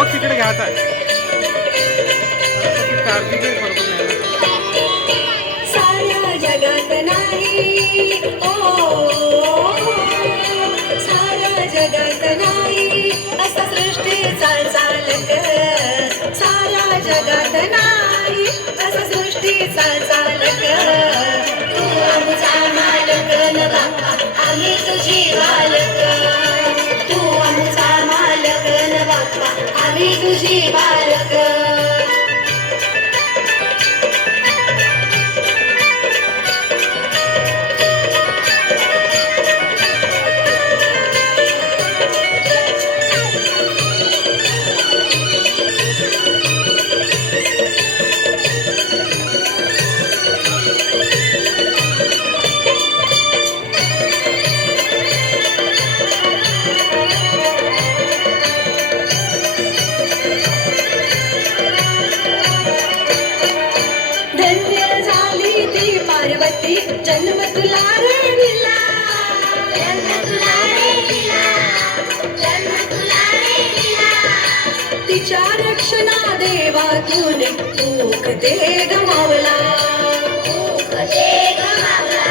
Box इकडे घ्यायचा आहे. चार्जिंग बरोबर नाही. साऱ्या जगात नाही साऱ्या जगात नाही असा सृष्टीचा चालक. साऱ्या जगात नाही असा सृष्टीचा चालक. तू आमचा मालक न बाप्पा आम्ही तुझी बालक. तू आमचा मालक न बाप्पा आम्ही तुझी बालक. पार्वती जन्म तुला रे दिला. जन्म तुला रे दिला. जन्म तुला रे दिला. तिच्या रक्षणा देवा तुने भूक दे गमावला. भूक दे गमावला.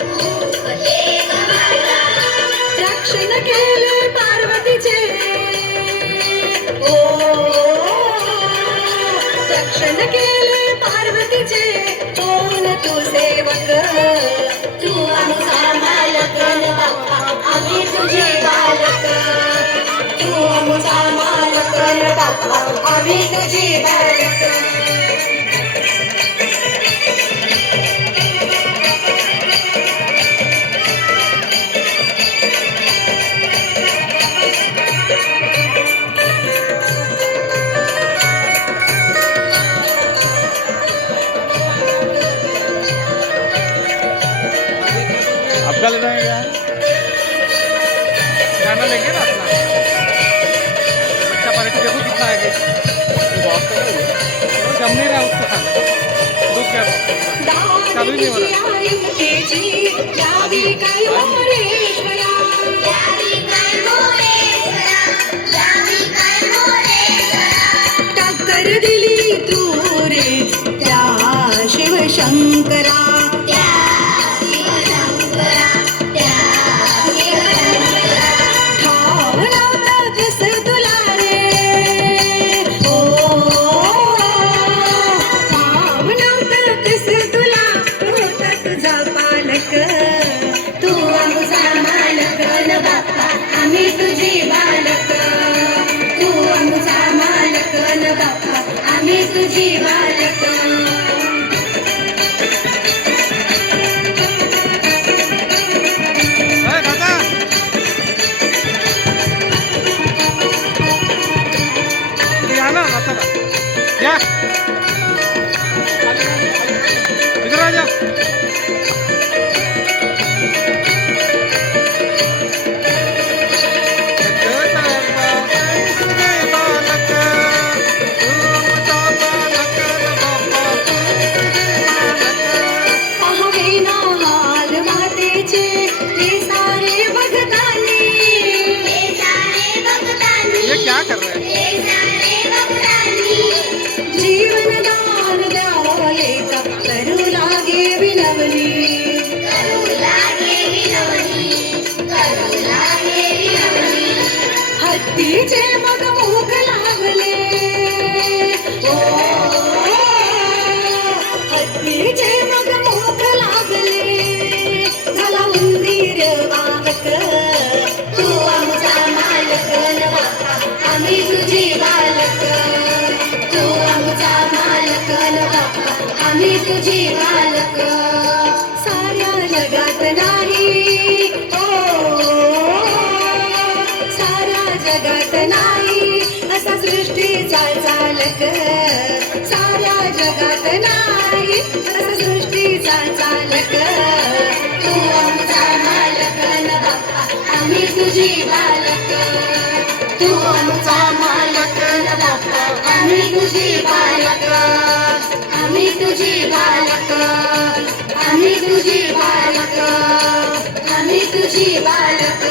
भूक दे गमावला. रक्षण केले पार्वतीचे. रक्षण केले पार्वतीचे. तू सेवक. तू आमचा मालक न बाप्पा आम्ही तुझे बालक. तू आमचा मालक न बाप्पा आम्ही तुझे बालक. आपका जाएगा गाना लेंगे ना अपना. अच्छा पार्टी देखो कितना आएगा. बहुत जम नहीं रहा उसको खाना. दुख क्या चालू ही नहीं हो रहा. टक्कर दिली तू रे त्या शिवशंकरा. आम्ही तुझी बालक. तू आमचा मालक न बाप्पा आम्ही तुझी बालक. या इधर आ जा. क्या कर रहे हैं. जीवन दान द्यावे करू लागे विनवणी. करू लागे विनवणी. करू लागे विनवणी. हत्तीचे मग मुख लागले. हत्तीचे मग मुख लागले. झाला उंदीर वाहक. तू आमचा मालक न बाप्पा आम्ही तुझी बालक. तू आमचा मालक न बाप्पा आम्ही तुझी बालक. साऱ्या जगात नाही साऱ्या जगात नाही असा सृष्टीचा चालक. साऱ्या जगात नाही असा सृष्टीचा चालक. तू आमचा मालक न बाप्पा आम्ही तुझी बालक. तू आमचा मालक न बाप्पा आम्ही तुझी बालक. आम्ही तुझी बालक. आम्ही तुझी बालक. आम्ही तुझी बालक.